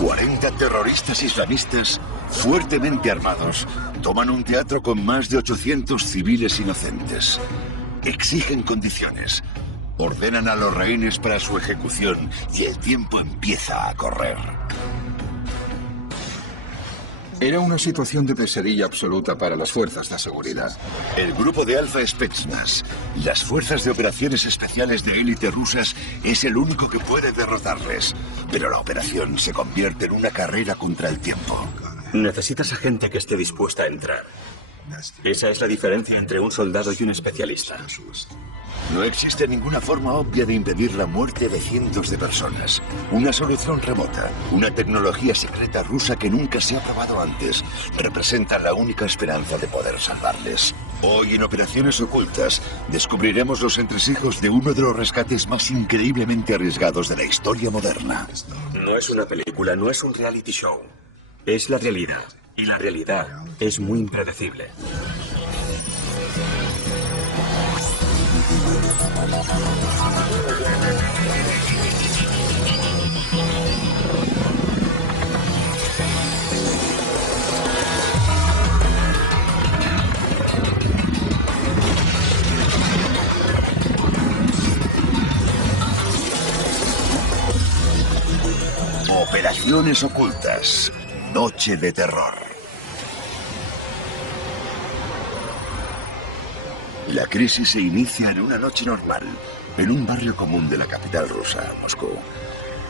40 terroristas islamistas fuertemente armados toman un teatro con más de 800 civiles inocentes. Exigen condiciones, ordenan a los rehenes para su ejecución y el tiempo empieza a correr. Era una situación de pesadilla absoluta para las fuerzas de seguridad. El grupo de Alfa Spetsnaz, las fuerzas de operaciones especiales de élite rusas, es el único que puede derrotarles. Pero la operación se convierte en una carrera contra el tiempo. Necesitas a gente que esté dispuesta a entrar. Esa es la diferencia entre un soldado y un especialista. No existe ninguna forma obvia de impedir la muerte de cientos de personas. Una solución remota, una tecnología secreta rusa que nunca se ha probado antes, representa la única esperanza de poder salvarles. Hoy en Operaciones Ocultas descubriremos los entresijos de uno de los rescates más increíblemente arriesgados de la historia moderna. No es una película, no es un reality show. Es la realidad. Y la realidad es muy impredecible. Operaciones Ocultas. Noche de terror. La crisis se inicia en una noche normal, en un barrio común de la capital rusa, Moscú.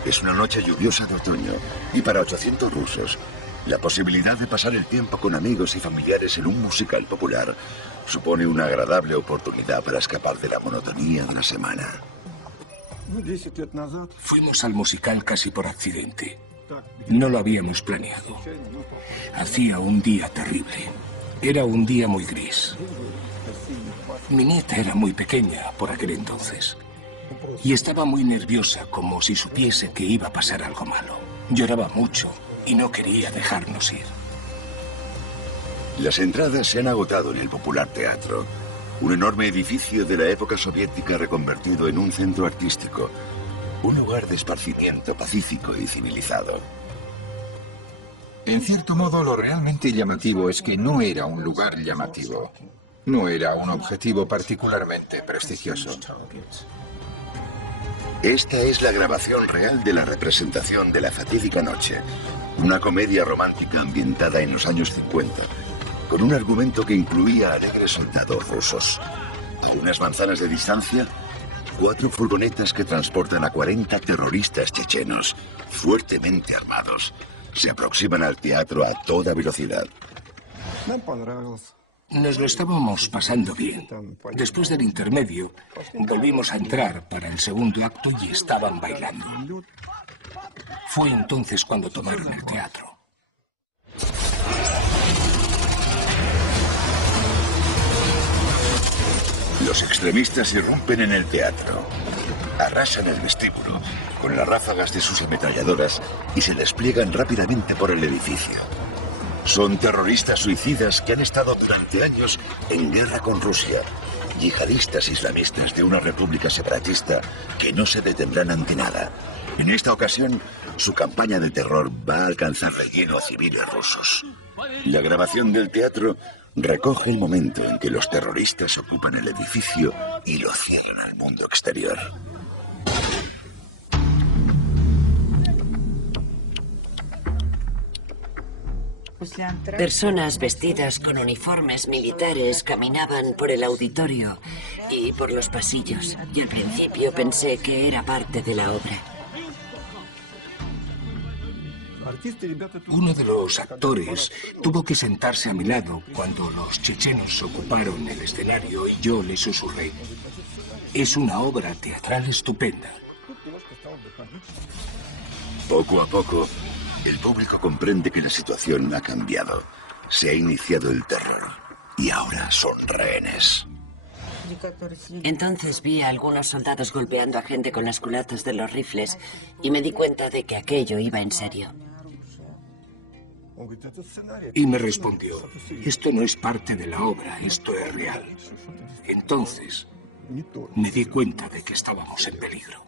Es una noche lluviosa de otoño, y para 800 rusos, la posibilidad de pasar el tiempo con amigos y familiares en un musical popular supone una agradable oportunidad para escapar de la monotonía de la semana. Fuimos al musical casi por accidente. No lo habíamos planeado. Hacía un día terrible. Era un día muy gris. Mi nieta era muy pequeña por aquel entonces. Y estaba muy nerviosa, como si supiese que iba a pasar algo malo. Lloraba mucho y no quería dejarnos ir. Las entradas se han agotado en el popular teatro. Un enorme edificio de la época soviética reconvertido en un centro artístico. Un lugar de esparcimiento pacífico y civilizado. En cierto modo, lo realmente llamativo es que no era un lugar llamativo. No era un objetivo particularmente prestigioso. Esta es la grabación real de la representación de La fatídica noche. Una comedia romántica ambientada en los años 50, con un argumento que incluía alegres soldados rusos. A unas manzanas de distancia, 4 furgonetas que transportan a 40 terroristas chechenos, fuertemente armados, se aproximan al teatro a toda velocidad. Nos lo estábamos pasando bien. Después del intermedio, volvimos a entrar para el segundo acto y estaban bailando. Fue entonces cuando tomaron el teatro. Los extremistas irrumpen en el teatro, arrasan el vestíbulo con las ráfagas de sus ametralladoras y se despliegan rápidamente por el edificio. Son terroristas suicidas que han estado durante años en guerra con Rusia, yihadistas islamistas de una república separatista que no se detendrán ante nada. En esta ocasión, su campaña de terror va a alcanzar de lleno a civiles rusos. La grabación del teatro recoge el momento en que los terroristas ocupan el edificio y lo cierran al mundo exterior. Personas vestidas con uniformes militares caminaban por el auditorio y por los pasillos, y al principio pensé que era parte de la obra. Uno de los actores tuvo que sentarse a mi lado cuando los chechenos ocuparon el escenario y yo le susurré: es una obra teatral estupenda. Poco a poco, el público comprende que la situación ha cambiado. Se ha iniciado el terror y ahora son rehenes. Entonces vi a algunos soldados golpeando a gente con las culatas de los rifles y me di cuenta de que aquello iba en serio. Y me respondió: esto no es parte de la obra, esto es real. Entonces me di cuenta de que estábamos en peligro.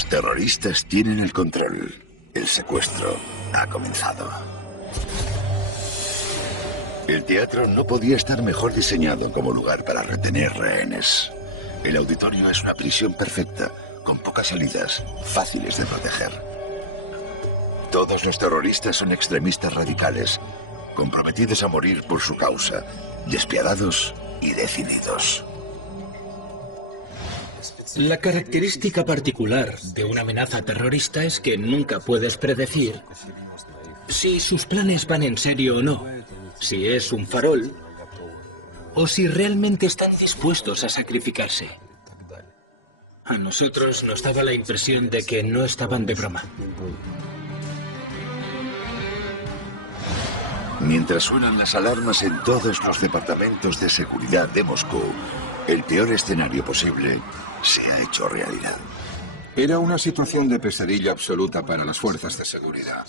Los terroristas tienen el control. El secuestro ha comenzado. El teatro no podía estar mejor diseñado como lugar para retener rehenes. El auditorio es una prisión perfecta, con pocas salidas, fáciles de proteger. Todos los terroristas son extremistas radicales, comprometidos a morir por su causa, despiadados y decididos. La característica particular de una amenaza terrorista es que nunca puedes predecir si sus planes van en serio o no, si es un farol o si realmente están dispuestos a sacrificarse. A nosotros nos daba la impresión de que no estaban de broma. Mientras suenan las alarmas en todos los departamentos de seguridad de Moscú, el peor escenario posible se ha hecho realidad. Era una situación de pesadilla absoluta para las fuerzas de seguridad.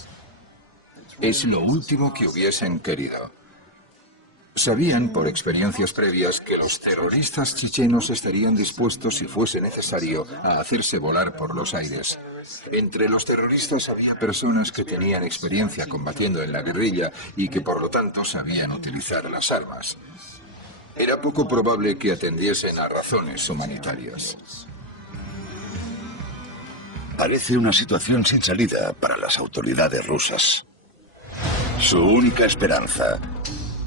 Es lo último que hubiesen querido. Sabían, por experiencias previas, que los terroristas chechenos estarían dispuestos, si fuese necesario, a hacerse volar por los aires. Entre los terroristas había personas que tenían experiencia combatiendo en la guerrilla y que, por lo tanto, sabían utilizar las armas. Era poco probable que atendiesen a razones humanitarias. Parece una situación sin salida para las autoridades rusas. Su única esperanza,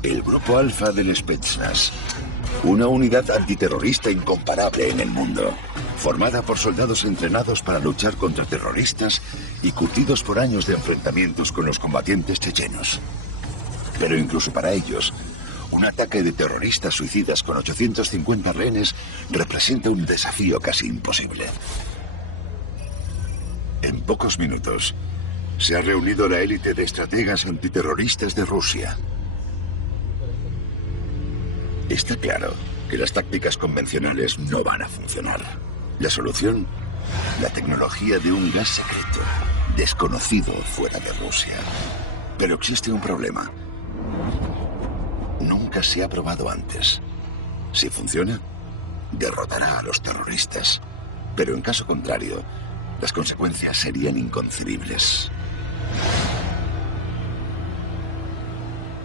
el Grupo Alfa del Spetsnaz, una unidad antiterrorista incomparable en el mundo, formada por soldados entrenados para luchar contra terroristas y curtidos por años de enfrentamientos con los combatientes chechenos. Pero incluso para ellos, un ataque de terroristas suicidas con 850 rehenes representa un desafío casi imposible. En pocos minutos, se ha reunido la élite de estrategas antiterroristas de Rusia. Está claro que las tácticas convencionales no van a funcionar. La solución, la tecnología de un gas secreto, desconocido fuera de Rusia. Pero existe un problema. Nunca se ha probado antes. Si funciona, derrotará a los terroristas. Pero en caso contrario, las consecuencias serían inconcebibles.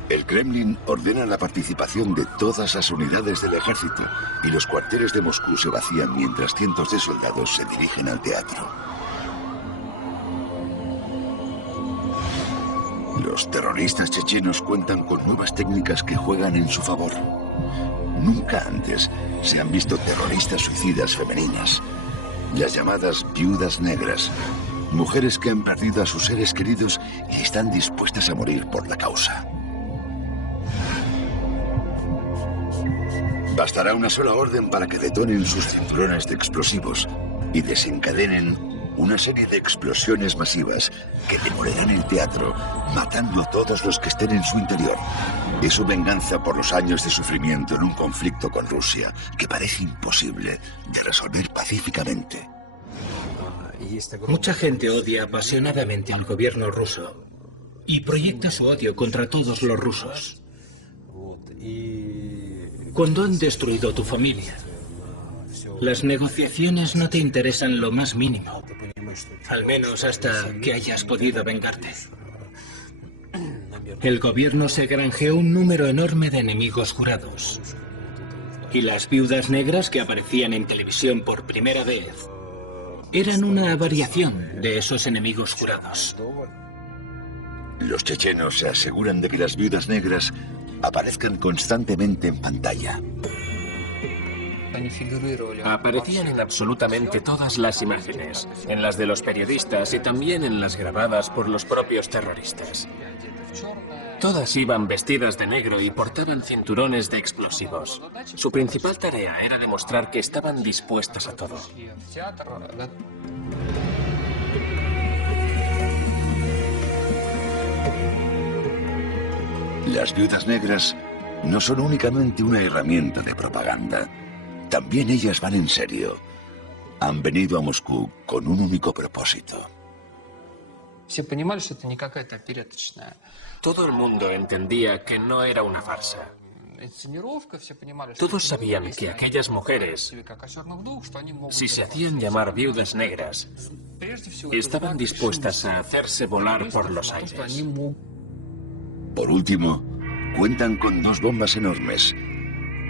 El Kremlin ordena la participación de todas las unidades del ejército y los cuarteles de Moscú se vacían mientras cientos de soldados se dirigen al teatro. Los terroristas chechenos cuentan con nuevas técnicas que juegan en su favor. Nunca antes se han visto terroristas suicidas femeninas, las llamadas viudas negras, mujeres que han perdido a sus seres queridos y están dispuestas a morir por la causa. Bastará una sola orden para que detonen sus cinturones de explosivos y desencadenen una serie de explosiones masivas que demolerán el teatro, matando a todos los que estén en su interior. Es su venganza por los años de sufrimiento en un conflicto con Rusia que parece imposible de resolver pacíficamente. Mucha gente odia apasionadamente al gobierno ruso y proyecta su odio contra todos los rusos. Cuando han destruido tu familia, las negociaciones no te interesan lo más mínimo, al menos hasta que hayas podido vengarte. El gobierno se granjeó un número enorme de enemigos jurados. Y las viudas negras que aparecían en televisión por primera vez eran una variación de esos enemigos jurados. Los chechenos se aseguran de que las viudas negras aparezcan constantemente en pantalla. Aparecían en absolutamente todas las imágenes, en las de los periodistas y también en las grabadas por los propios terroristas. Todas iban vestidas de negro y portaban cinturones de explosivos. Su principal tarea era demostrar que estaban dispuestas a todo. Las viudas negras no son únicamente una herramienta de propaganda. También ellas van en serio. Han venido a Moscú con un único propósito. Todo el mundo entendía que no era una farsa. Todos sabían que aquellas mujeres, si se hacían llamar viudas negras, estaban dispuestas a hacerse volar por los aires. Por último, cuentan con 2 bombas enormes,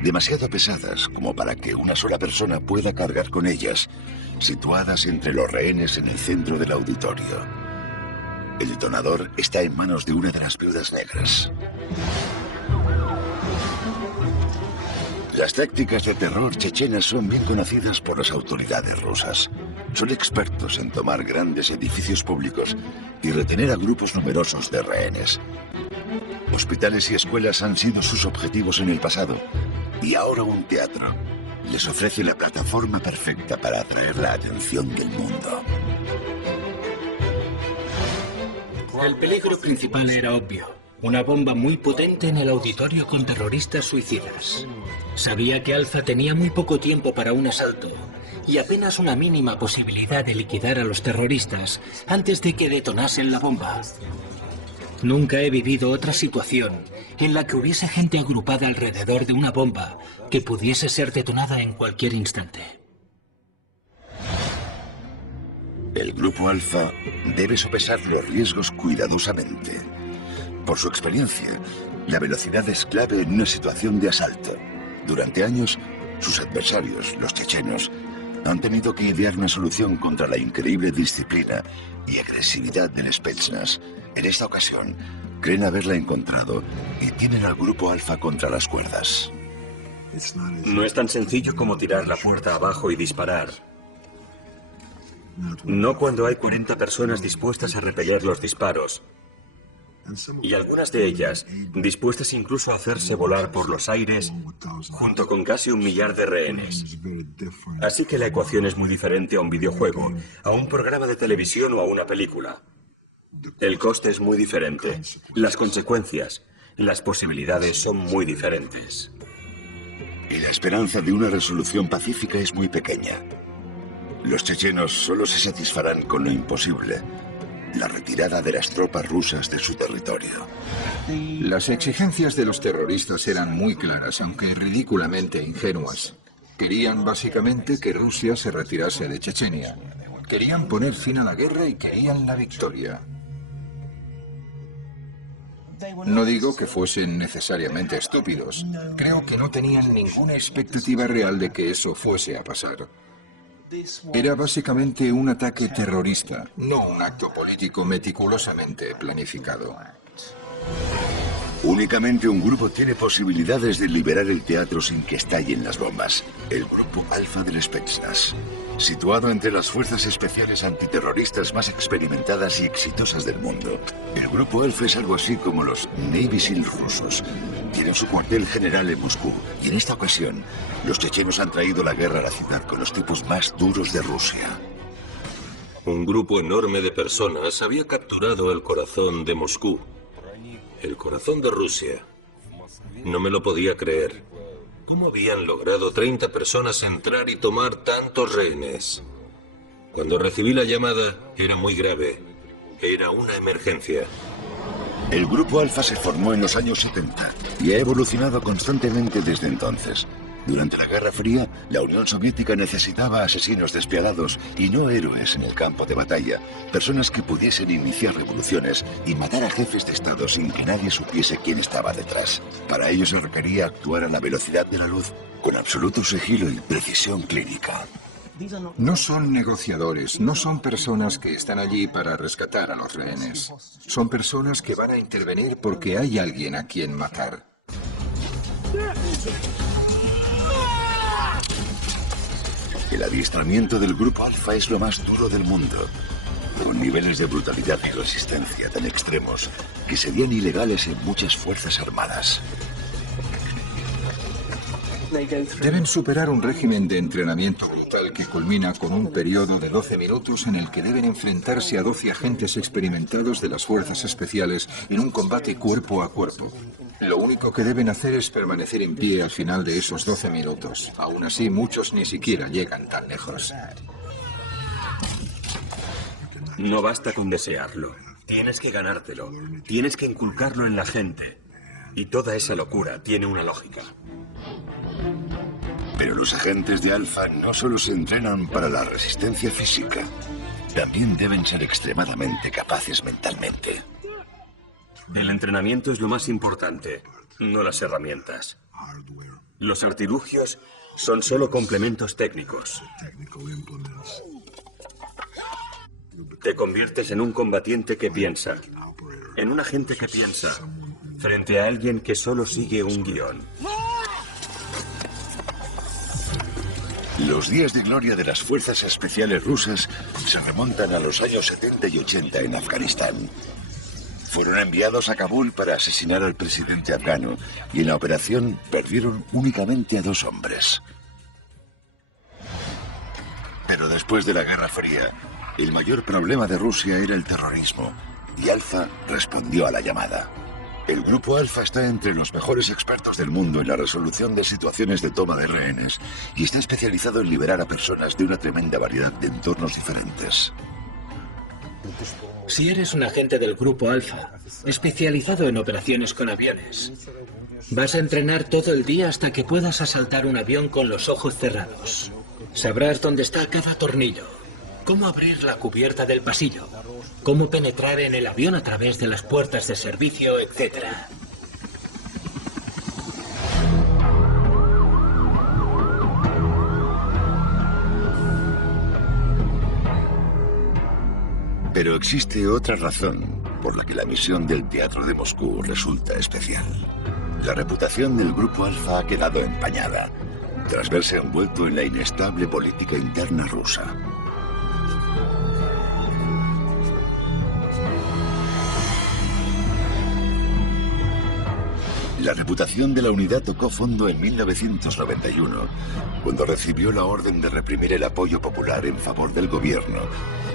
demasiado pesadas como para que una sola persona pueda cargar con ellas, situadas entre los rehenes en el centro del auditorio. El detonador está en manos de una de las viudas negras. Las tácticas de terror chechenas son bien conocidas por las autoridades rusas. Son expertos en tomar grandes edificios públicos y retener a grupos numerosos de rehenes. Hospitales y escuelas han sido sus objetivos en el pasado, y ahora un teatro les ofrece la plataforma perfecta para atraer la atención del mundo. El peligro principal era obvio. Una bomba muy potente en el auditorio con terroristas suicidas. Sabía que Alpha tenía muy poco tiempo para un asalto y apenas una mínima posibilidad de liquidar a los terroristas antes de que detonasen la bomba. Nunca he vivido otra situación en la que hubiese gente agrupada alrededor de una bomba que pudiese ser detonada en cualquier instante. El Grupo Alfa debe sopesar los riesgos cuidadosamente. Por su experiencia, la velocidad es clave en una situación de asalto. Durante años, sus adversarios, los chechenos, han tenido que idear una solución contra la increíble disciplina y agresividad del Spetsnaz. En esta ocasión, creen haberla encontrado y tienen al Grupo Alfa contra las cuerdas. No es tan sencillo como tirar la puerta abajo y disparar. No cuando hay 40 personas dispuestas a repeler los disparos. Y algunas de ellas dispuestas incluso a hacerse volar por los aires junto con casi 1 millar de rehenes. Así que la ecuación es muy diferente a un videojuego, a un programa de televisión o a una película. El coste es muy diferente. Las consecuencias, las posibilidades son muy diferentes. Y la esperanza de una resolución pacífica es muy pequeña. Los chechenos solo se satisfarán con lo imposible: la retirada de las tropas rusas de su territorio. Las exigencias de los terroristas eran muy claras, aunque ridículamente ingenuas. Querían básicamente que Rusia se retirase de Chechenia. Querían poner fin a la guerra y querían la victoria. No digo que fuesen necesariamente estúpidos. Creo que no tenían ninguna expectativa real de que eso fuese a pasar. Era básicamente un ataque terrorista, no un acto político meticulosamente planificado. Únicamente un grupo tiene posibilidades de liberar el teatro sin que estallen las bombas: el Grupo Alfa del Spetsnaz. Situado entre las fuerzas especiales antiterroristas más experimentadas y exitosas del mundo, el Grupo Alfa es algo así como los Navy SEAL rusos. Tienen su cuartel general en Moscú, y en esta ocasión, los chechenos han traído la guerra a la ciudad con los tipos más duros de Rusia. Un grupo enorme de personas había capturado el corazón de Moscú. El corazón de Rusia. No me lo podía creer. ¿Cómo habían logrado 30 personas entrar y tomar tantos rehenes? Cuando recibí la llamada, era muy grave. Era una emergencia. El Grupo Alfa se formó en los años 70 y ha evolucionado constantemente desde entonces. Durante la Guerra Fría, la Unión Soviética necesitaba asesinos despiadados y no héroes en el campo de batalla, personas que pudiesen iniciar revoluciones y matar a jefes de Estado sin que nadie supiese quién estaba detrás. Para ello se requería actuar a la velocidad de la luz, con absoluto sigilo y precisión clínica. No son negociadores, no son personas que están allí para rescatar a los rehenes. Son personas que van a intervenir porque hay alguien a quien matar. El adiestramiento del Grupo Alfa es lo más duro del mundo, con niveles de brutalidad y resistencia tan extremos que serían ilegales en muchas fuerzas armadas. Deben superar un régimen de entrenamiento brutal que culmina con un periodo de 12 minutos en el que deben enfrentarse a 12 agentes experimentados de las fuerzas especiales en un combate cuerpo a cuerpo. Lo único que deben hacer es permanecer en pie al final de esos 12 minutos. Aún así, muchos ni siquiera llegan tan lejos. No basta con desearlo. Tienes que ganártelo. Tienes que inculcarlo en la gente. Y toda esa locura tiene una lógica. Pero los agentes de Alfa no solo se entrenan para la resistencia física, también deben ser extremadamente capaces mentalmente. El entrenamiento es lo más importante, no las herramientas. Los artilugios son solo complementos técnicos. Te conviertes en un combatiente que piensa, en un agente que piensa, frente a alguien que solo sigue un guión. Los días de gloria de las fuerzas especiales rusas se remontan a los años 70 y 80 en Afganistán. Fueron enviados a Kabul para asesinar al presidente afgano y en la operación perdieron únicamente a 2 hombres. Pero después de la Guerra Fría, el mayor problema de Rusia era el terrorismo y Alfa respondió a la llamada. El Grupo Alfa está entre los mejores expertos del mundo en la resolución de situaciones de toma de rehenes y está especializado en liberar a personas de una tremenda variedad de entornos diferentes. Si eres un agente del Grupo Alfa, especializado en operaciones con aviones, vas a entrenar todo el día hasta que puedas asaltar un avión con los ojos cerrados. Sabrás dónde está cada tornillo, cómo abrir la cubierta del pasillo, cómo penetrar en el avión a través de las puertas de servicio, etc. Pero existe otra razón por la que la misión del Teatro de Moscú resulta especial. La reputación del Grupo Alfa ha quedado empañada tras verse envuelto en la inestable política interna rusa. La reputación de la unidad tocó fondo en 1991, cuando recibió la orden de reprimir el apoyo popular en favor del gobierno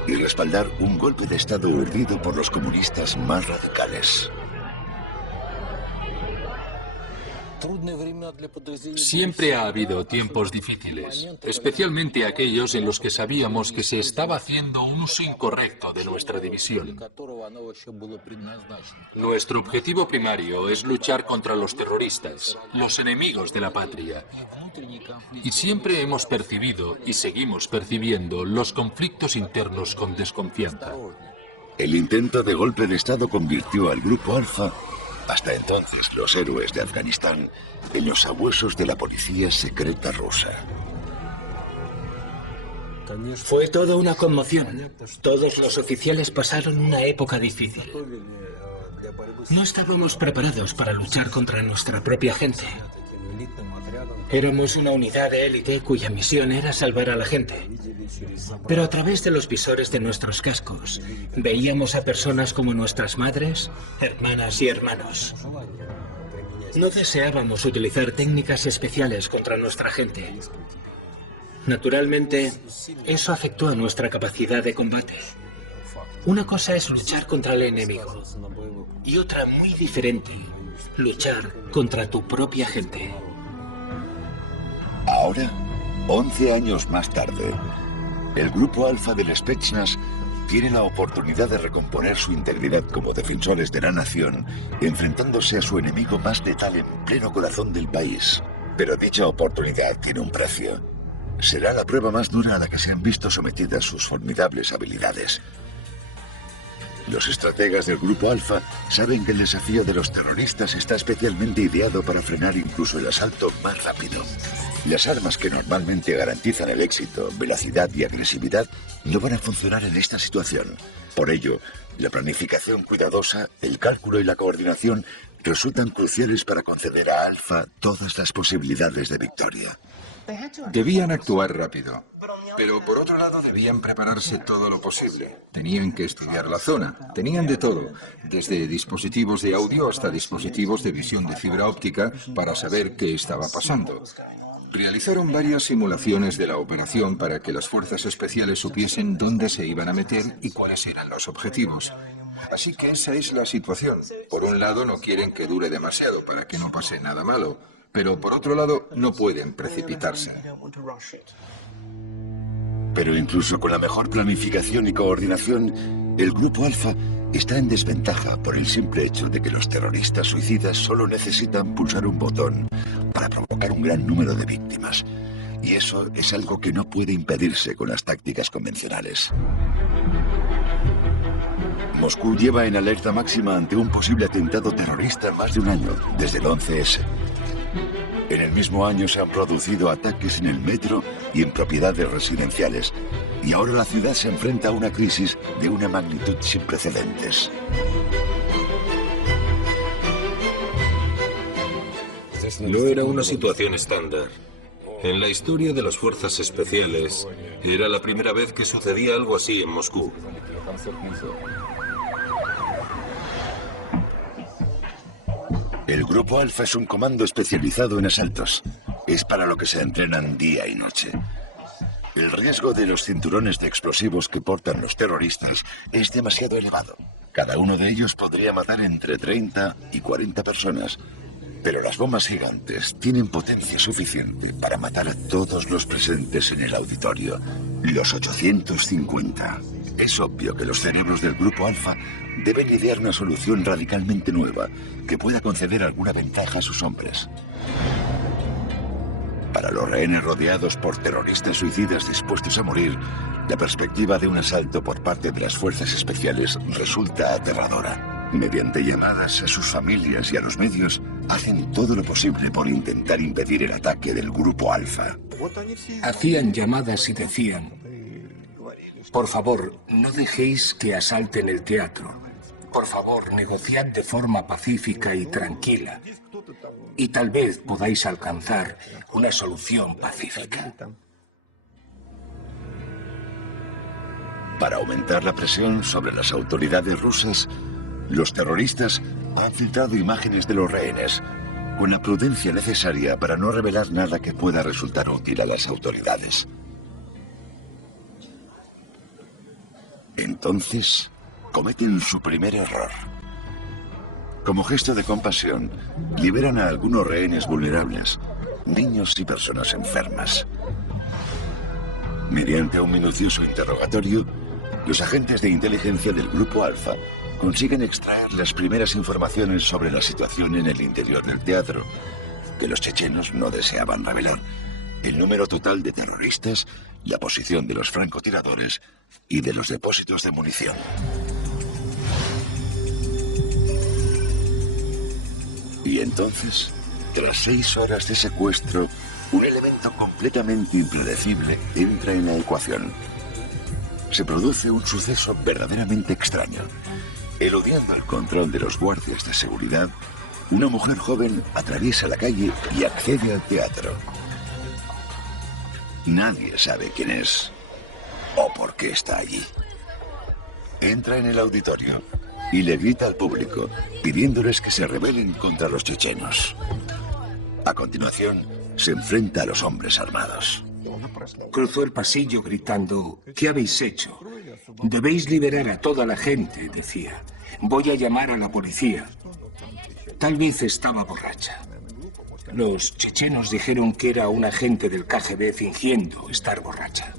y respaldar un golpe de Estado urdido por los comunistas más radicales. Siempre ha habido tiempos difíciles, especialmente aquellos en los que sabíamos que se estaba haciendo un uso incorrecto de nuestra división. Nuestro objetivo primario es luchar contra los terroristas, los enemigos de la patria. Y siempre hemos percibido y seguimos percibiendo los conflictos internos con desconfianza. El intento de golpe de Estado convirtió al Grupo Alfa, hasta entonces los héroes de Afganistán, en los sabuesos de la policía secreta rusa. Fue toda una conmoción. Todos los oficiales pasaron una época difícil. No estábamos preparados para luchar contra nuestra propia gente. Éramos una unidad de élite cuya misión era salvar a la gente. Pero a través de los visores de nuestros cascos, veíamos a personas como nuestras madres, hermanas y hermanos. No deseábamos utilizar técnicas especiales contra nuestra gente. Naturalmente, eso afectó a nuestra capacidad de combate. Una cosa es luchar contra el enemigo y otra muy diferente, luchar contra tu propia gente. Ahora, 11 años más tarde, el Grupo Alfa del Spetsnaz tiene la oportunidad de recomponer su integridad como defensores de la nación, enfrentándose a su enemigo más letal en pleno corazón del país. Pero dicha oportunidad tiene un precio. Será la prueba más dura a la que se han visto sometidas sus formidables habilidades. Los estrategas del Grupo Alfa saben que el desafío de los terroristas está especialmente ideado para frenar incluso el asalto más rápido. Las armas que normalmente garantizan el éxito, velocidad y agresividad no van a funcionar en esta situación. Por ello, la planificación cuidadosa, el cálculo y la coordinación resultan cruciales para conceder a Alfa todas las posibilidades de victoria. Debían actuar rápido, pero por otro lado debían prepararse todo lo posible. Tenían que estudiar la zona, tenían de todo, desde dispositivos de audio hasta dispositivos de visión de fibra óptica para saber qué estaba pasando. Realizaron varias simulaciones de la operación para que las fuerzas especiales supiesen dónde se iban a meter y cuáles eran los objetivos. Así que esa es la situación. Por un lado no quieren que dure demasiado para que no pase nada malo, pero por otro lado no pueden precipitarse. Pero incluso con la mejor planificación y coordinación, El Grupo Alfa está en desventaja por el simple hecho de que los terroristas suicidas solo necesitan pulsar un botón para provocar un gran número de víctimas. Y eso es algo que no puede impedirse con las tácticas convencionales. Moscú lleva en alerta máxima ante un posible atentado terrorista más de un año, desde el 11S. En el mismo año se han producido ataques en el metro y en propiedades residenciales, y ahora la ciudad se enfrenta a una crisis de una magnitud sin precedentes. No era una situación estándar. En la historia de las fuerzas especiales, era la primera vez que sucedía algo así en Moscú. El Grupo Alfa es un comando especializado en asaltos. Es para lo que se entrenan día y noche. El riesgo de los cinturones de explosivos que portan los terroristas es demasiado elevado. Cada uno de ellos podría matar entre 30 y 40 personas. Pero las bombas gigantes tienen potencia suficiente para matar a todos los presentes en el auditorio. Los 850. Es obvio que los cerebros del Grupo Alfa deben idear una solución radicalmente nueva que pueda conceder alguna ventaja a sus hombres. Para los rehenes rodeados por terroristas suicidas dispuestos a morir, la perspectiva de un asalto por parte de las fuerzas especiales resulta aterradora. Mediante llamadas a sus familias y a los medios, hacen todo lo posible por intentar impedir el ataque del Grupo Alfa. Hacían llamadas y decían: por favor, no dejéis que asalten el teatro. Por favor, negociad de forma pacífica y tranquila. Y tal vez podáis alcanzar una solución pacífica. Para aumentar la presión sobre las autoridades rusas, los terroristas han filtrado imágenes de los rehenes, con la prudencia necesaria para no revelar nada que pueda resultar útil a las autoridades. Entonces, cometen su primer error. Como gesto de compasión, liberan a algunos rehenes vulnerables, niños y personas enfermas. Mediante un minucioso interrogatorio, los agentes de inteligencia del Grupo Alfa consiguen extraer las primeras informaciones sobre la situación en el interior del teatro, que los chechenos no deseaban revelar, el número total de terroristas, la posición de los francotiradores y de los depósitos de munición. Y entonces, tras 6 horas de secuestro, un elemento completamente impredecible entra en la ecuación. Se produce un suceso verdaderamente extraño. Eludiendo el control de los guardias de seguridad, una mujer joven atraviesa la calle y accede al teatro. Nadie sabe quién es o por qué está allí. Entra en el auditorio y le grita al público, pidiéndoles que se rebelen contra los chechenos. A continuación, se enfrenta a los hombres armados. Cruzó el pasillo gritando: ¿qué habéis hecho? Debéis liberar a toda la gente, decía. Voy a llamar a la policía. Tal vez estaba borracha. Los chechenos dijeron que era un agente del KGB fingiendo estar borracha.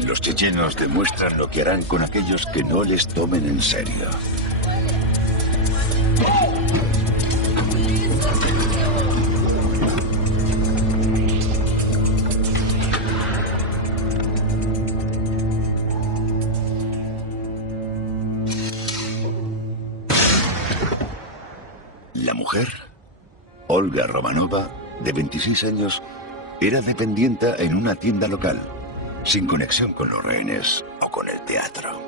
Los chechenos demuestran lo que harán con aquellos que no les tomen en serio. La mujer, Olga Romanova, de 26 años, era dependienta en una tienda local, sin conexión con los rehenes o con el teatro.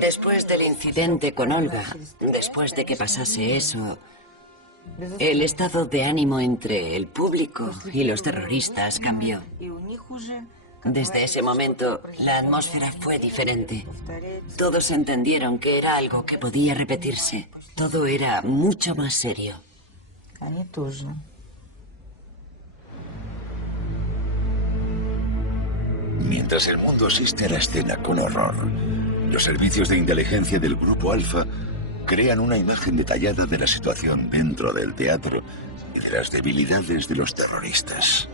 Después del incidente con Olga, después de que pasase eso, el estado de ánimo entre el público y los terroristas cambió. Desde ese momento, la atmósfera fue diferente. Todos entendieron que era algo que podía repetirse. Todo era mucho más serio. Mientras el mundo asiste a la escena con horror, los servicios de inteligencia del Grupo Alfa crean una imagen detallada de la situación dentro del teatro y de las debilidades de los terroristas.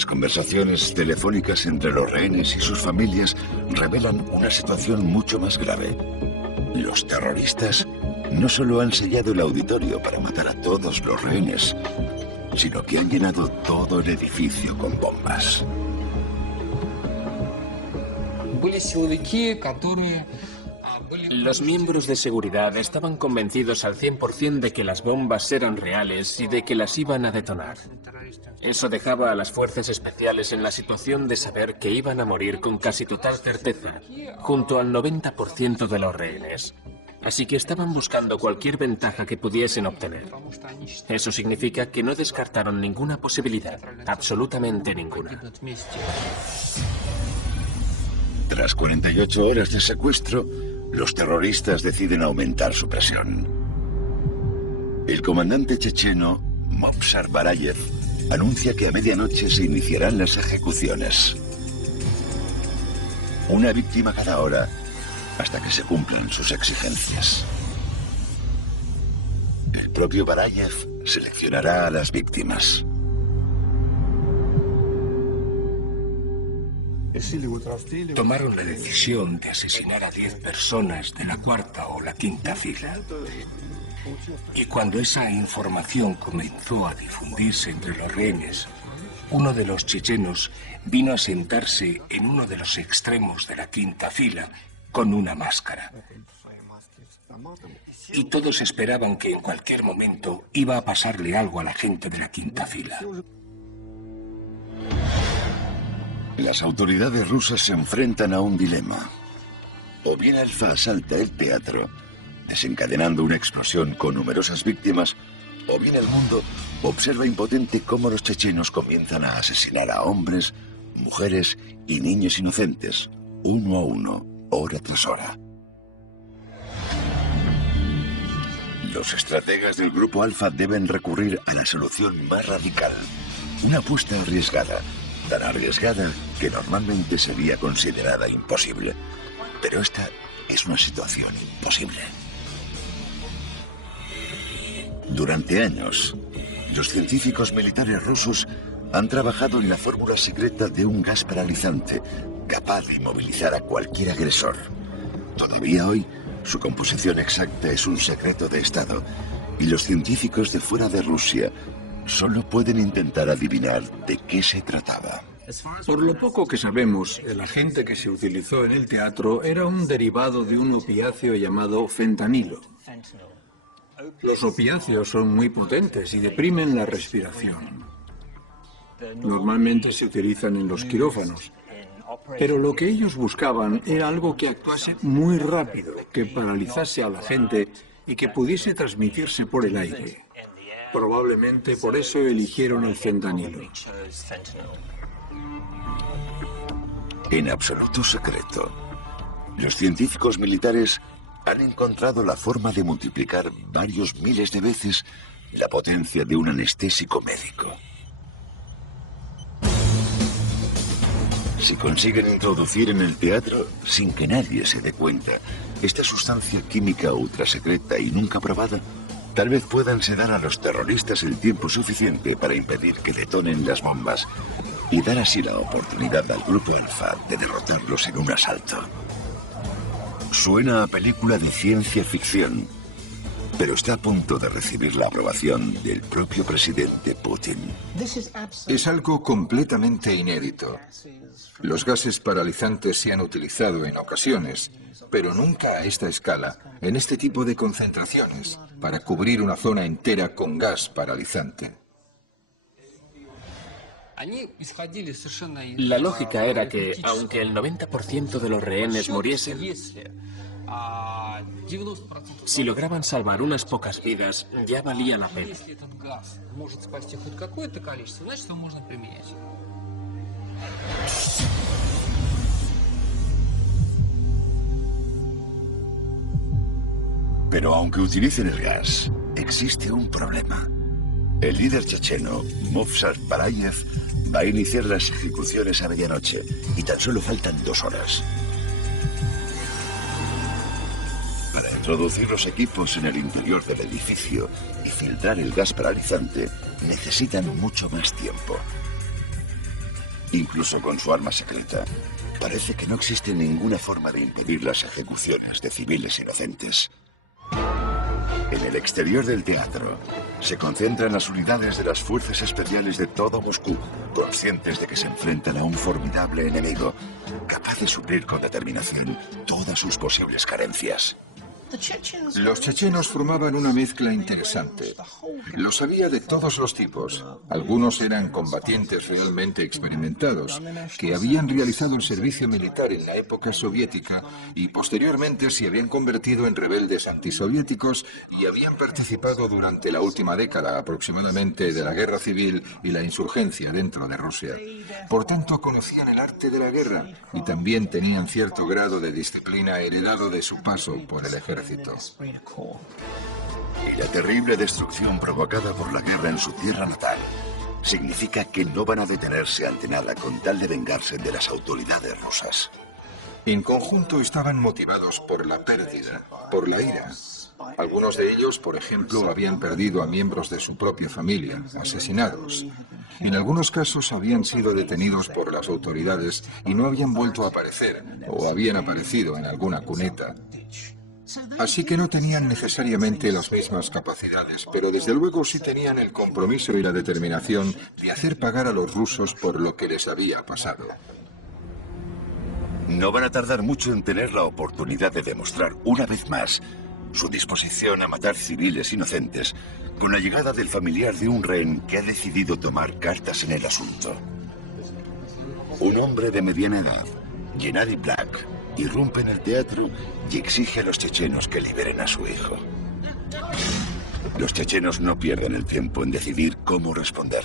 Las conversaciones telefónicas entre los rehenes y sus familias revelan una situación mucho más grave. Los terroristas no solo han sellado el auditorio para matar a todos los rehenes, sino que han llenado todo el edificio con bombas. Los miembros de seguridad estaban convencidos al 100% de que las bombas eran reales y de que las iban a detonar. Eso dejaba a las fuerzas especiales en la situación de saber que iban a morir con casi total certeza, junto al 90% de los rehenes. Así que estaban buscando cualquier ventaja que pudiesen obtener. Eso significa que no descartaron ninguna posibilidad, absolutamente ninguna. Tras 48 horas de secuestro, los terroristas deciden aumentar su presión. El comandante checheno, Movsar Barayev, anuncia que a medianoche se iniciarán las ejecuciones. Una víctima cada hora, hasta que se cumplan sus exigencias. El propio Barayev seleccionará a las víctimas. Tomaron la decisión de asesinar a 10 personas de la cuarta o la quinta fila. Y cuando esa información comenzó a difundirse entre los rehenes, uno de los chechenos vino a sentarse en uno de los extremos de la quinta fila con una máscara. Y todos esperaban que en cualquier momento iba a pasarle algo a la gente de la quinta fila. Las autoridades rusas se enfrentan a un dilema. O bien Alfa asalta el teatro, desencadenando una explosión con numerosas víctimas, o bien el mundo observa impotente cómo los chechenos comienzan a asesinar a hombres, mujeres y niños inocentes, uno a uno, hora tras hora. Los estrategas del Grupo Alfa deben recurrir a la solución más radical, una apuesta arriesgada, tan arriesgada que normalmente sería considerada imposible. Pero esta es una situación imposible. Durante años, los científicos militares rusos han trabajado en la fórmula secreta de un gas paralizante capaz de inmovilizar a cualquier agresor. Todavía hoy, su composición exacta es un secreto de Estado y los científicos de fuera de Rusia solo pueden intentar adivinar de qué se trataba. Por lo poco que sabemos, el agente que se utilizó en el teatro era un derivado de un opiáceo llamado fentanilo. Los opiáceos son muy potentes y deprimen la respiración. Normalmente se utilizan en los quirófanos, pero lo que ellos buscaban era algo que actuase muy rápido, que paralizase a la gente y que pudiese transmitirse por el aire. Probablemente por eso eligieron el fentanilo. En absoluto secreto, los científicos militares han encontrado la forma de multiplicar varios miles de veces la potencia de un anestésico médico. Si consiguen introducir en el teatro, sin que nadie se dé cuenta, esta sustancia química ultrasecreta y nunca probada, tal vez puedan sedar a los terroristas el tiempo suficiente para impedir que detonen las bombas y dar así la oportunidad al Grupo Alfa de derrotarlos en un asalto. Suena a película de ciencia ficción, pero está a punto de recibir la aprobación del propio presidente Putin. Es algo completamente inédito. Los gases paralizantes se han utilizado en ocasiones, pero nunca a esta escala, en este tipo de concentraciones, para cubrir una zona entera con gas paralizante. La lógica era que, aunque el 90% de los rehenes muriesen, si lograban salvar unas pocas vidas, ya valía la pena. Pero aunque utilicen el gas, existe un problema. El líder checheno, Movsar Barayev, va a iniciar las ejecuciones a medianoche y tan solo faltan 2 horas. Para introducir los equipos en el interior del edificio y filtrar el gas paralizante, necesitan mucho más tiempo. incluso con su arma secreta. Parece que no existe ninguna forma de impedir las ejecuciones de civiles inocentes. En el exterior del teatro se concentran las unidades de las fuerzas especiales de todo Moscú, conscientes de que se enfrentan a un formidable enemigo, capaz de suplir con determinación todas sus posibles carencias. Los chechenos formaban una mezcla interesante. Los había de todos los tipos. Algunos eran combatientes realmente experimentados, que habían realizado el servicio militar en la época soviética y posteriormente se habían convertido en rebeldes antisoviéticos y habían participado durante la última década aproximadamente de la guerra civil y la insurgencia dentro de Rusia. Por tanto, conocían el arte de la guerra y también tenían cierto grado de disciplina heredado de su paso por el ejército. Y la terrible destrucción provocada por la guerra en su tierra natal significa que no van a detenerse ante nada con tal de vengarse de las autoridades rusas. En conjunto estaban motivados por la pérdida, por la ira. Algunos de ellos, por ejemplo, habían perdido a miembros de su propia familia, asesinados. En algunos casos habían sido detenidos por las autoridades y no habían vuelto a aparecer, o habían aparecido en alguna cuneta. Así que no tenían necesariamente las mismas capacidades, pero desde luego sí tenían el compromiso y la determinación de hacer pagar a los rusos por lo que les había pasado. No van a tardar mucho en tener la oportunidad de demostrar una vez más su disposición a matar civiles inocentes con la llegada del familiar de un rehén que ha decidido tomar cartas en el asunto. Un hombre de mediana edad, Gennady Black, irrumpe en el teatro y exige a los chechenos que liberen a su hijo. Los chechenos no pierden el tiempo en decidir cómo responder.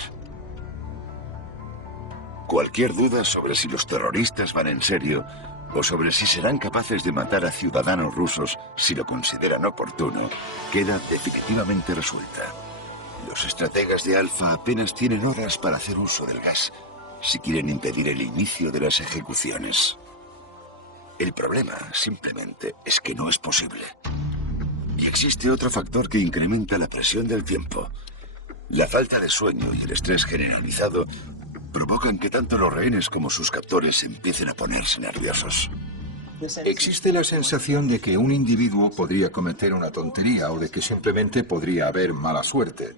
Cualquier duda sobre si los terroristas van en serio o sobre si serán capaces de matar a ciudadanos rusos si lo consideran oportuno, queda definitivamente resuelta. Los estrategas de Alfa apenas tienen horas para hacer uso del gas si quieren impedir el inicio de las ejecuciones. El problema, simplemente, es que no es posible. Y existe otro factor que incrementa la presión del tiempo. La falta de sueño y el estrés generalizado provocan que tanto los rehenes como sus captores empiecen a ponerse nerviosos. Existe la sensación de que un individuo podría cometer una tontería o de que simplemente podría haber mala suerte.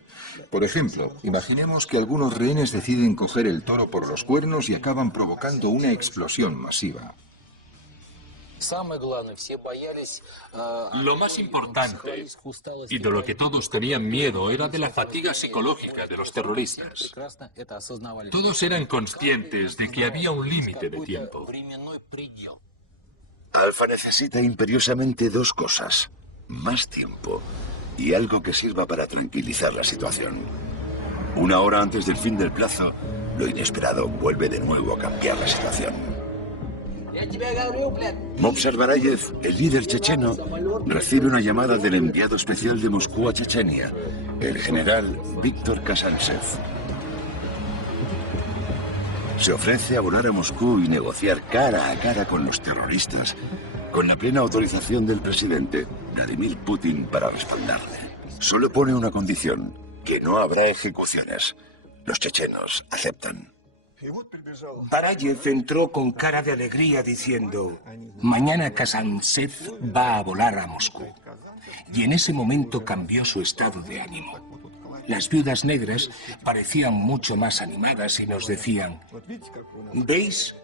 Por ejemplo, imaginemos que algunos rehenes deciden coger el toro por los cuernos y acaban provocando una explosión masiva. Lo más importante, y de lo que todos tenían miedo, era de la fatiga psicológica de los terroristas. Todos eran conscientes de que había un límite de tiempo. Alfa necesita imperiosamente dos cosas: más tiempo y algo que sirva para tranquilizar la situación. Una hora antes del fin del plazo, lo inesperado vuelve de nuevo a cambiar la situación. Movsar Barayev, el líder checheno, recibe una llamada del enviado especial de Moscú a Chechenia, el general Víctor Kazantsev. Se ofrece a volar a Moscú y negociar cara a cara con los terroristas, con la plena autorización del presidente, Vladimir Putin, para respaldarle. Solo pone una condición: que no habrá ejecuciones. Los chechenos aceptan. Barayev entró con cara de alegría diciendo: mañana Kazantsev va a volar a Moscú. Y en ese momento cambió su estado de ánimo. Las viudas negras parecían mucho más animadas y nos decían: ¿veis?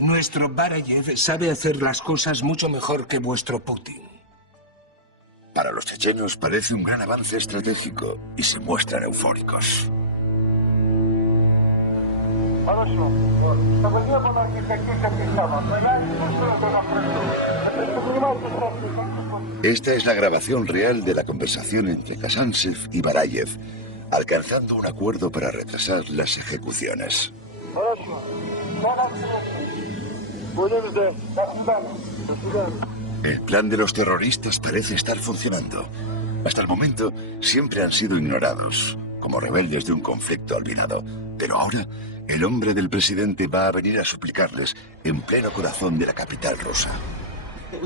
Nuestro Barayev sabe hacer las cosas mucho mejor que vuestro Putin. Para los chechenos parece un gran avance estratégico y se muestran eufóricos. Esta es la grabación real de la conversación entre Kazantsev y Barayev, alcanzando un acuerdo para retrasar las ejecuciones. El plan de los terroristas parece estar funcionando. Hasta el momento siempre han sido ignorados, como rebeldes de un conflicto olvidado. Pero ahora, el hombre del presidente va a venir a suplicarles en pleno corazón de la capital rusa.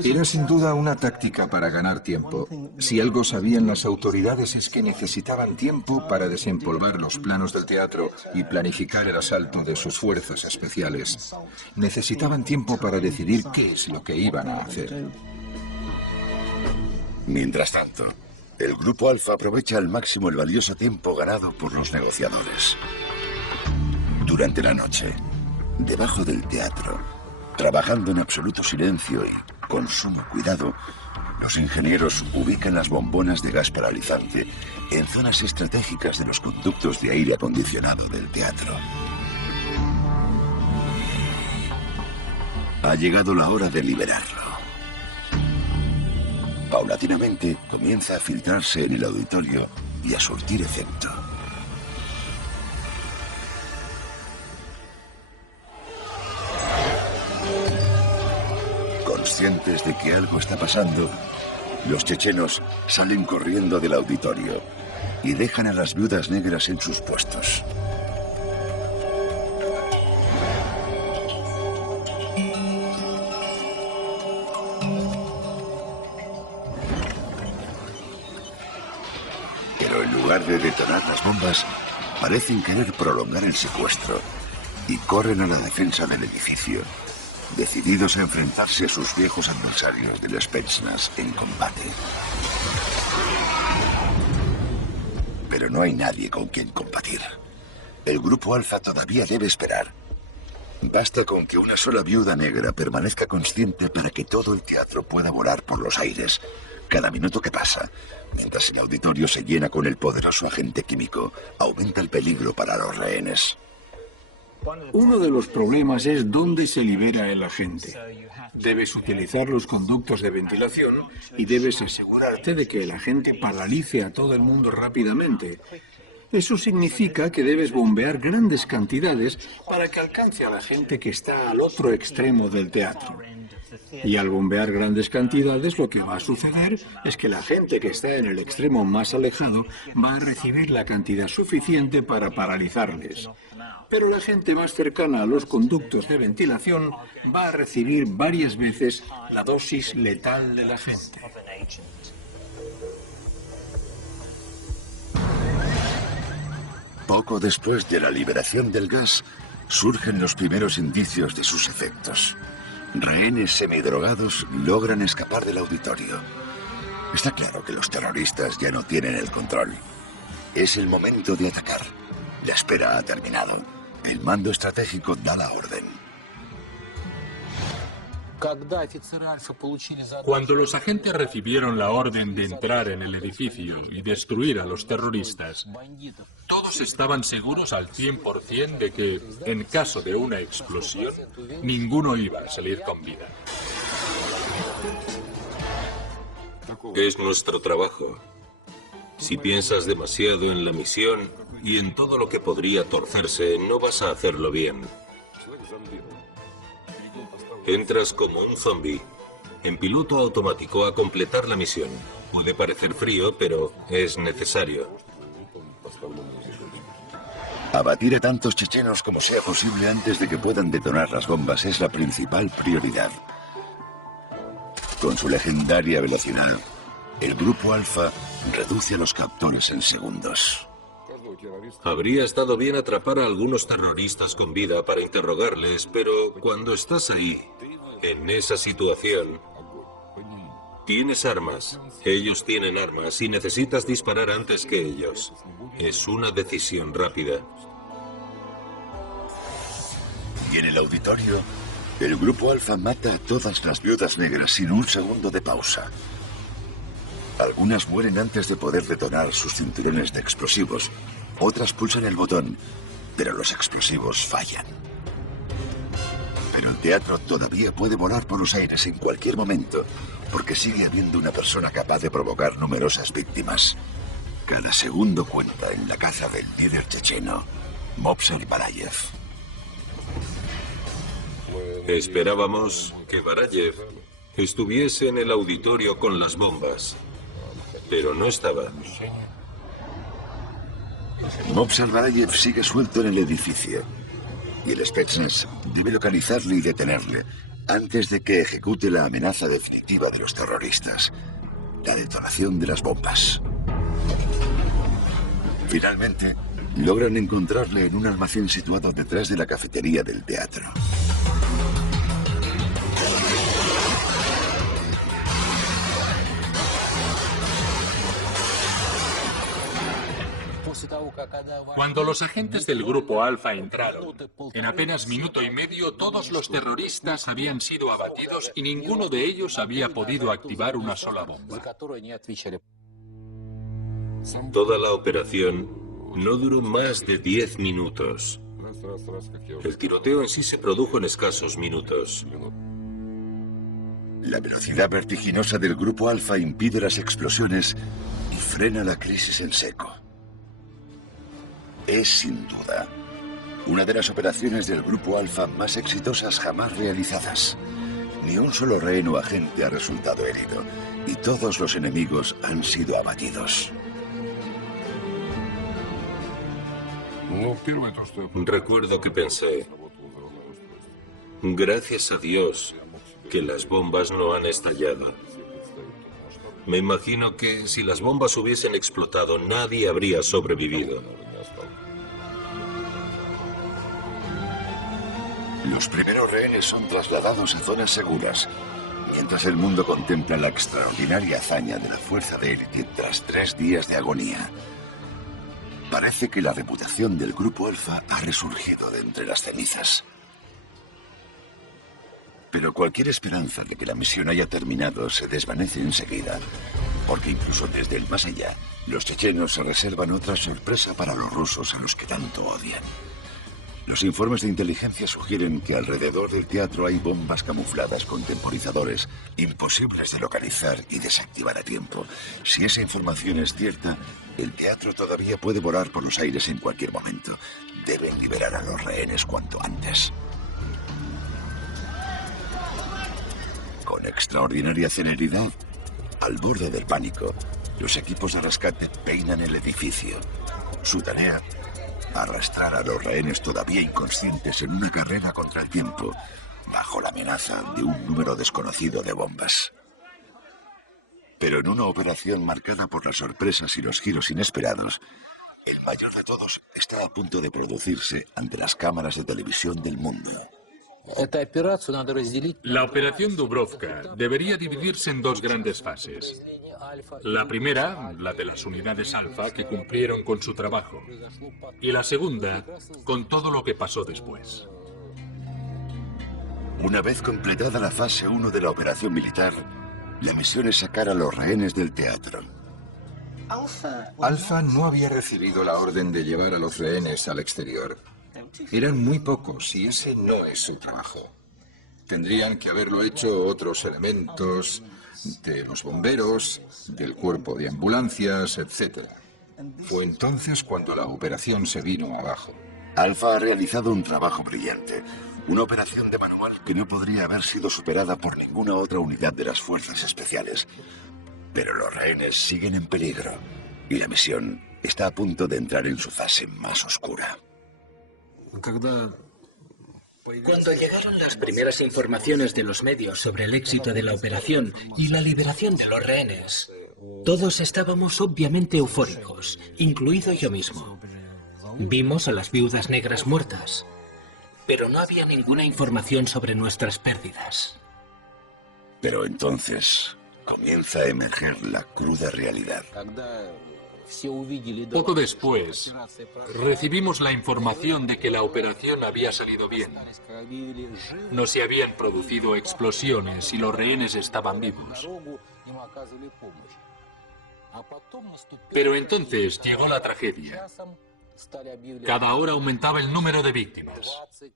Era sin duda una táctica para ganar tiempo. Si algo sabían las autoridades es que necesitaban tiempo para desempolvar los planos del teatro y planificar el asalto de sus fuerzas especiales. Necesitaban tiempo para decidir qué es lo que iban a hacer. Mientras tanto, el Grupo Alfa aprovecha al máximo el valioso tiempo ganado por los negociadores. Durante la noche, debajo del teatro, trabajando en absoluto silencio y con sumo cuidado, los ingenieros ubican las bombonas de gas paralizante en zonas estratégicas de los conductos de aire acondicionado del teatro. Ha llegado la hora de liberarlo. Paulatinamente comienza a filtrarse en el auditorio y a surtir efecto. Conscientes de que algo está pasando, los chechenos salen corriendo del auditorio y dejan a las viudas negras en sus puestos. Pero en lugar de detonar las bombas, parecen querer prolongar el secuestro y corren a la defensa del edificio, decididos a enfrentarse a sus viejos adversarios del Spetsnaz en combate. Pero no hay nadie con quien combatir. El Grupo Alfa todavía debe esperar. Basta con que una sola viuda negra permanezca consciente para que todo el teatro pueda volar por los aires. Cada minuto que pasa, mientras el auditorio se llena con el poderoso agente químico, aumenta el peligro para los rehenes. Uno de los problemas es dónde se libera el agente. Debes utilizar los conductos de ventilación y debes asegurarte de que el agente paralice a todo el mundo rápidamente. Eso significa que debes bombear grandes cantidades para que alcance a la gente que está al otro extremo del teatro. Y al bombear grandes cantidades, lo que va a suceder es que la gente que está en el extremo más alejado va a recibir la cantidad suficiente para paralizarles. Pero la gente más cercana a los conductos de ventilación va a recibir varias veces la dosis letal de la gente. Poco después de la liberación del gas, surgen los primeros indicios de sus efectos. Rehenes semidrogados logran escapar del auditorio. Está claro que los terroristas ya no tienen el control. Es el momento de atacar. La espera ha terminado. El mando estratégico da la orden. Cuando los agentes recibieron la orden de entrar en el edificio y destruir a los terroristas, todos estaban seguros al 100% de que, en caso de una explosión, ninguno iba a salir con vida. Es nuestro trabajo. Si piensas demasiado en la misión y en todo lo que podría torcerse, no vas a hacerlo bien. Entras como un zombi, en piloto automático a completar la misión. Puede parecer frío, pero es necesario. Abatir a tantos chechenos como sea posible antes de que puedan detonar las bombas es la principal prioridad. Con su legendaria velocidad, el Grupo Alfa reduce a los captores en segundos. Habría estado bien atrapar a algunos terroristas con vida para interrogarles, pero cuando estás ahí, en esa situación, tienes armas, ellos tienen armas y necesitas disparar antes que ellos. Es una decisión rápida. Y en el auditorio, el Grupo Alfa mata a todas las viudas negras sin un segundo de pausa. Algunas mueren antes de poder detonar sus cinturones de explosivos. Otras pulsan el botón, pero los explosivos fallan. Pero el teatro todavía puede volar por los aires en cualquier momento, porque sigue habiendo una persona capaz de provocar numerosas víctimas. Cada segundo cuenta en la caza del líder checheno, Mobsar Barayev. Esperábamos que Barayev estuviese en el auditorio con las bombas, pero no estaba. Mobsar Barayev sigue suelto en el edificio y el Spetsnaz debe localizarle y detenerle antes de que ejecute la amenaza definitiva de los terroristas, la detonación de las bombas. Finalmente, logran encontrarle en un almacén situado detrás de la cafetería del teatro. Cuando los agentes del Grupo Alfa entraron, en apenas minuto y medio todos los terroristas habían sido abatidos y ninguno de ellos había podido activar una sola bomba. Toda la operación no duró más de 10 minutos. El tiroteo en sí se produjo en escasos minutos. La velocidad vertiginosa del Grupo Alfa impide las explosiones y frena la crisis en seco. Es, sin duda, una de las operaciones del Grupo Alfa más exitosas jamás realizadas. Ni un solo rehén o agente ha resultado herido, y todos los enemigos han sido abatidos. Recuerdo que pensé, gracias a Dios que las bombas no han estallado. Me imagino que si las bombas hubiesen explotado, nadie habría sobrevivido. Los primeros rehenes son trasladados a zonas seguras, mientras el mundo contempla la extraordinaria hazaña de la fuerza de élite tras 3 días de agonía. Parece que la reputación del Grupo Alfa ha resurgido de entre las cenizas. Pero cualquier esperanza de que la misión haya terminado se desvanece enseguida, porque incluso desde el más allá, los chechenos se reservan otra sorpresa para los rusos a los que tanto odian. Los informes de inteligencia sugieren que alrededor del teatro hay bombas camufladas con temporizadores, imposibles de localizar y desactivar a tiempo. Si esa información es cierta, el teatro todavía puede volar por los aires en cualquier momento. Deben liberar a los rehenes cuanto antes. Con extraordinaria celeridad, al borde del pánico, los equipos de rescate peinan el edificio. Su tarea: arrastrar a los rehenes todavía inconscientes en una carrera contra el tiempo, bajo la amenaza de un número desconocido de bombas. Pero en una operación marcada por las sorpresas y los giros inesperados, el mayor de todos está a punto de producirse ante las cámaras de televisión del mundo. La operación Dubrovka debería dividirse en 2 grandes fases. La primera, la de las unidades Alfa, que cumplieron con su trabajo. Y la segunda, con todo lo que pasó después. Una vez completada la fase 1 de la operación militar, la misión es sacar a los rehenes del teatro. Alfa no había recibido la orden de llevar a los rehenes al exterior. Eran muy pocos y ese no es su trabajo. Tendrían que haberlo hecho otros elementos de los bomberos, del cuerpo de ambulancias, etc. Fue entonces cuando la operación se vino abajo. Alfa ha realizado un trabajo brillante. Una operación de manual que no podría haber sido superada por ninguna otra unidad de las fuerzas especiales. Pero los rehenes siguen en peligro y la misión está a punto de entrar en su fase más oscura. Cuando llegaron las primeras informaciones de los medios sobre el éxito de la operación y la liberación de los rehenes, todos estábamos obviamente eufóricos, incluido yo mismo. Vimos a las viudas negras muertas, pero no había ninguna información sobre nuestras pérdidas. Pero entonces comienza a emerger la cruda realidad. Poco después, recibimos la información de que la operación había salido bien. No se habían producido explosiones y los rehenes estaban vivos. Pero entonces llegó la tragedia. Cada hora aumentaba el número de víctimas.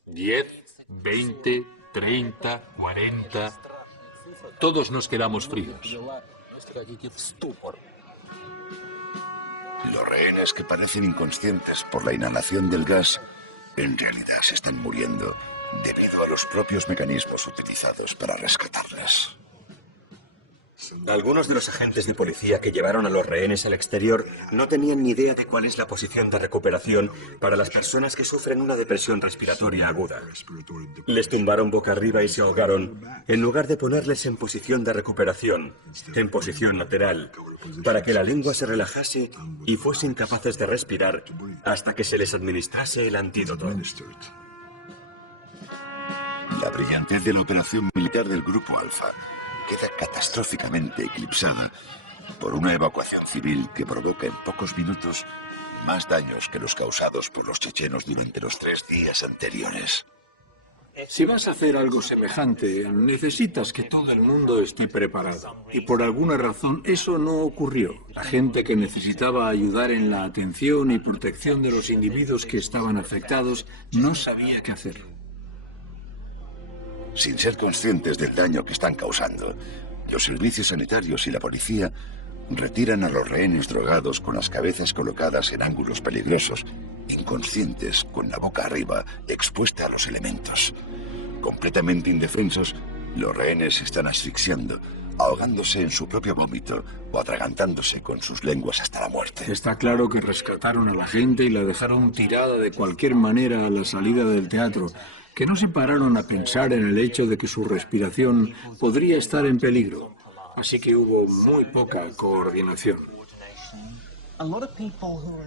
10, 20, 30, 40... Todos nos quedamos fríos. Los rehenes que parecen inconscientes por la inhalación del gas, en realidad se están muriendo debido a los propios mecanismos utilizados para rescatarlas. Algunos de los agentes de policía que llevaron a los rehenes al exterior no tenían ni idea de cuál es la posición de recuperación para las personas que sufren una depresión respiratoria aguda. Les tumbaron boca arriba y se ahogaron, en lugar de ponerles en posición de recuperación, en posición lateral, para que la lengua se relajase y fuesen capaces de respirar hasta que se les administrase el antídoto. La brillantez de la operación militar del Grupo Alfa queda catastróficamente eclipsada por una evacuación civil que provoca en pocos minutos más daños que los causados por los chechenos durante los 3 días anteriores. Si vas a hacer algo semejante, necesitas que todo el mundo esté preparado. Y por alguna razón eso no ocurrió. La gente que necesitaba ayudar en la atención y protección de los individuos que estaban afectados no sabía qué hacer. Sin ser conscientes del daño que están causando, los servicios sanitarios y la policía retiran a los rehenes drogados con las cabezas colocadas en ángulos peligrosos, inconscientes, con la boca arriba, expuesta a los elementos. Completamente indefensos, los rehenes se están asfixiando, ahogándose en su propio vómito o atragantándose con sus lenguas hasta la muerte. Está claro que rescataron a la gente y la dejaron tirada de cualquier manera a la salida del teatro, que no se pararon a pensar en el hecho de que su respiración podría estar en peligro. Así que hubo muy poca coordinación.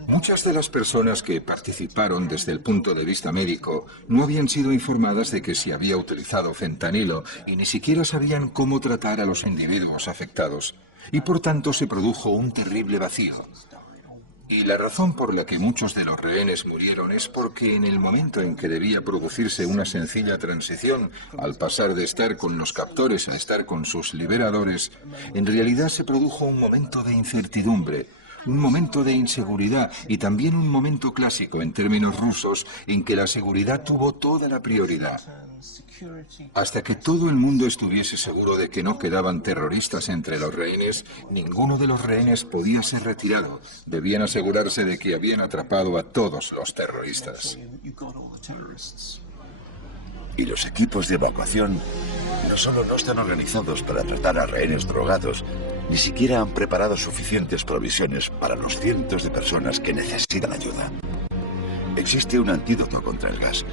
Muchas de las personas que participaron desde el punto de vista médico no habían sido informadas de que se había utilizado fentanilo y ni siquiera sabían cómo tratar a los individuos afectados. Y por tanto se produjo un terrible vacío. Y la razón por la que muchos de los rehenes murieron es porque en el momento en que debía producirse una sencilla transición, al pasar de estar con los captores a estar con sus liberadores, en realidad se produjo un momento de incertidumbre, un momento de inseguridad y también un momento clásico en términos rusos en que la seguridad tuvo toda la prioridad. Hasta que todo el mundo estuviese seguro de que no quedaban terroristas entre los rehenes, ninguno de los rehenes podía ser retirado. Debían asegurarse de que habían atrapado a todos los terroristas. Y los equipos de evacuación no solo no están organizados para tratar a rehenes drogados, ni siquiera han preparado suficientes provisiones para los cientos de personas que necesitan ayuda. Existe un antídoto contra el gas,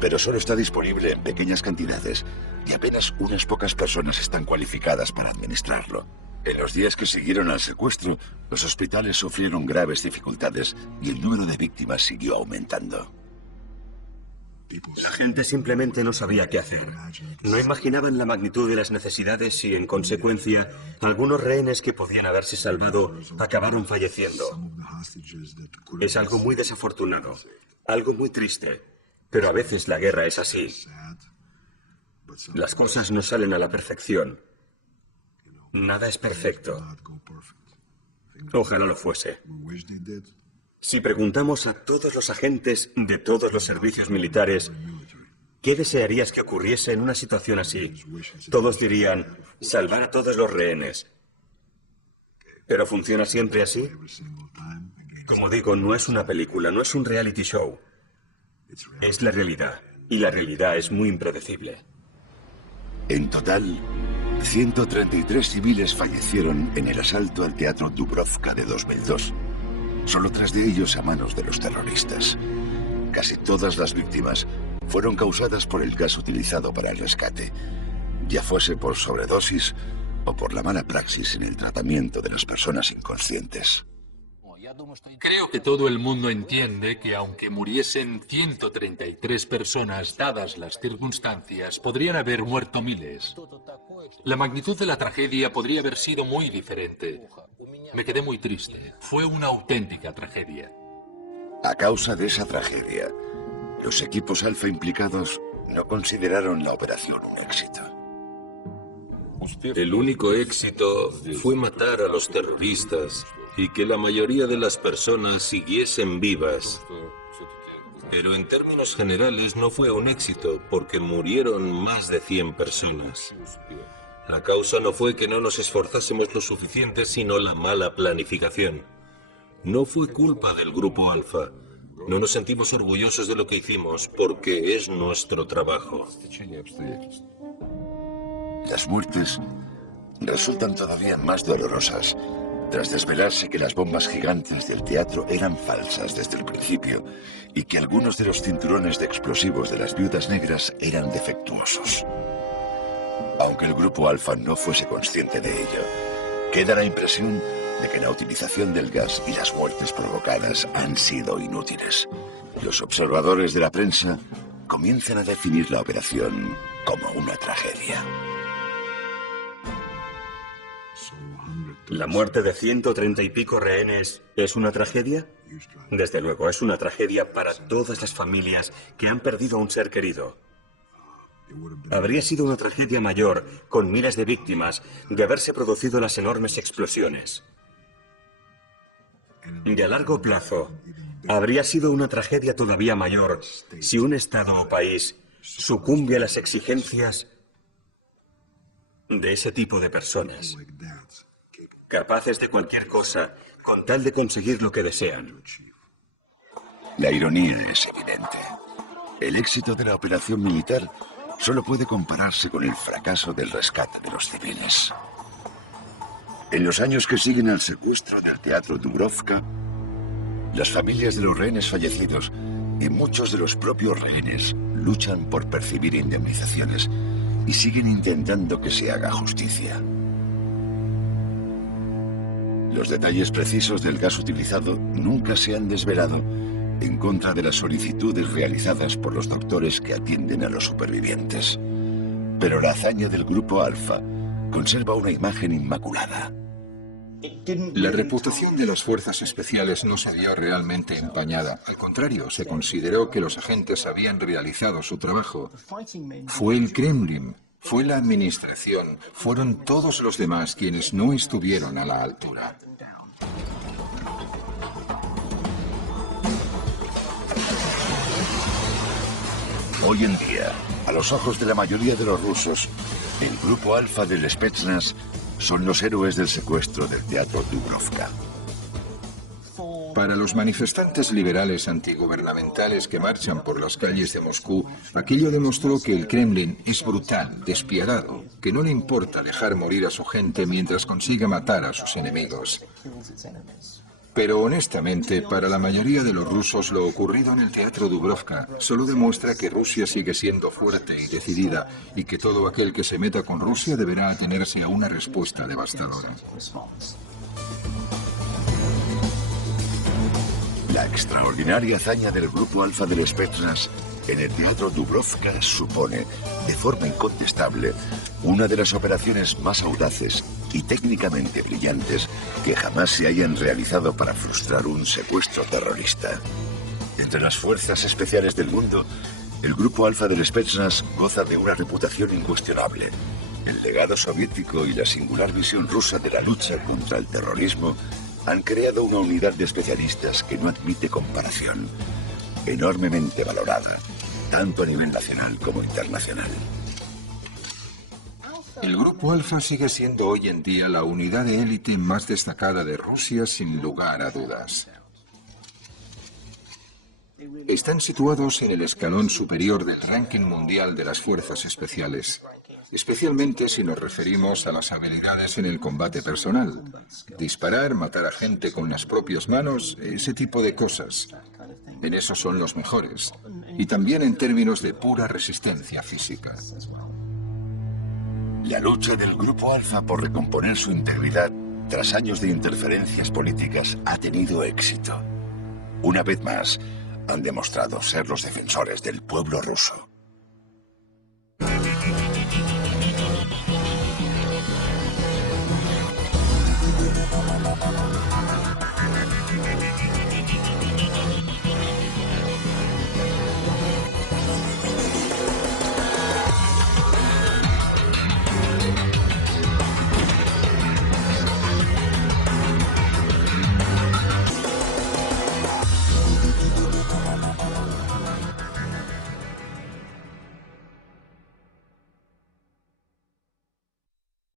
pero solo está disponible en pequeñas cantidades y apenas unas pocas personas están cualificadas para administrarlo. En los días que siguieron al secuestro, los hospitales sufrieron graves dificultades y el número de víctimas siguió aumentando. La gente simplemente no sabía qué hacer. No imaginaban la magnitud de las necesidades y, en consecuencia, algunos rehenes que podían haberse salvado acabaron falleciendo. Es algo muy desafortunado, algo muy triste. Pero a veces la guerra es así. Las cosas no salen a la perfección. Nada es perfecto. Ojalá lo fuese. Si preguntamos a todos los agentes de todos los servicios militares, ¿qué desearías que ocurriese en una situación así? Todos dirían, salvar a todos los rehenes. ¿Pero funciona siempre así? Como digo, no es una película, no es un reality show. Es la realidad, y la realidad es muy impredecible. En total, 133 civiles fallecieron en el asalto al Teatro Dubrovka de 2002. Solo 3 de ellos a manos de los terroristas. Casi todas las víctimas fueron causadas por el gas utilizado para el rescate, ya fuese por sobredosis o por la mala praxis en el tratamiento de las personas inconscientes. Creo que todo el mundo entiende que aunque muriesen 133 personas dadas las circunstancias, podrían haber muerto miles. La magnitud de la tragedia podría haber sido muy diferente. Me quedé muy triste. Fue una auténtica tragedia. A causa de esa tragedia, los equipos alfa implicados no consideraron la operación un éxito. El único éxito fue matar a los terroristas y que la mayoría de las personas siguiesen vivas. Pero en términos generales no fue un éxito porque murieron más de 100 personas. La causa no fue que no nos esforzásemos lo suficiente, sino la mala planificación. No fue culpa del Grupo Alfa. No nos sentimos orgullosos de lo que hicimos porque es nuestro trabajo. Las muertes resultan todavía más dolorosas tras desvelarse que las bombas gigantes del teatro eran falsas desde el principio y que algunos de los cinturones de explosivos de las viudas negras eran defectuosos. Aunque el grupo Alfa no fuese consciente de ello, queda la impresión de que la utilización del gas y las muertes provocadas han sido inútiles. Los observadores de la prensa comienzan a definir la operación como una tragedia. ¿La muerte de 130 y pico rehenes es una tragedia? Desde luego, es una tragedia para todas las familias que han perdido a un ser querido. Habría sido una tragedia mayor, con miles de víctimas, de haberse producido las enormes explosiones. Y a largo plazo, habría sido una tragedia todavía mayor si un Estado o país sucumbe a las exigencias de ese tipo de personas, capaces de cualquier cosa con tal de conseguir lo que desean. La ironía es evidente. El éxito de la operación militar solo puede compararse con el fracaso del rescate de los civiles. En los años que siguen al secuestro del Teatro Dubrovka, las familias de los rehenes fallecidos y muchos de los propios rehenes luchan por percibir indemnizaciones y siguen intentando que se haga justicia. Los detalles precisos del gas utilizado nunca se han desvelado en contra de las solicitudes realizadas por los doctores que atienden a los supervivientes. Pero la hazaña del Grupo Alfa conserva una imagen inmaculada. La reputación de las fuerzas especiales no se vio realmente empañada. Al contrario, se consideró que los agentes habían realizado su trabajo. Fue el Kremlin, fue la administración, fueron todos los demás quienes no estuvieron a la altura. Hoy en día, a los ojos de la mayoría de los rusos, el Grupo Alfa del Spetsnaz son los héroes del secuestro del Teatro Dubrovka. Para los manifestantes liberales antigubernamentales que marchan por las calles de Moscú, aquello demostró que el Kremlin es brutal, despiadado, que no le importa dejar morir a su gente mientras consiga matar a sus enemigos. Pero honestamente, para la mayoría de los rusos, lo ocurrido en el Teatro Dubrovka solo demuestra que Rusia sigue siendo fuerte y decidida y que todo aquel que se meta con Rusia deberá atenerse a una respuesta devastadora. La extraordinaria hazaña del Grupo Alfa del Spetsnaz en el Teatro Dubrovka supone, de forma incontestable, una de las operaciones más audaces y técnicamente brillantes que jamás se hayan realizado para frustrar un secuestro terrorista. Entre las fuerzas especiales del mundo, el Grupo Alfa del Spetsnaz goza de una reputación incuestionable. El legado soviético y la singular visión rusa de la lucha contra el terrorismo han creado una unidad de especialistas que no admite comparación, enormemente valorada, tanto a nivel nacional como internacional. El Grupo Alfa sigue siendo hoy en día la unidad de élite más destacada de Rusia sin lugar a dudas. Están situados en el escalón superior del ranking mundial de las fuerzas especiales, especialmente si nos referimos a las habilidades en el combate personal. Disparar, matar a gente con las propias manos, ese tipo de cosas. En eso son los mejores. Y también en términos de pura resistencia física. La lucha del Grupo Alfa por recomponer su integridad tras años de interferencias políticas ha tenido éxito. Una vez más, han demostrado ser los defensores del pueblo ruso.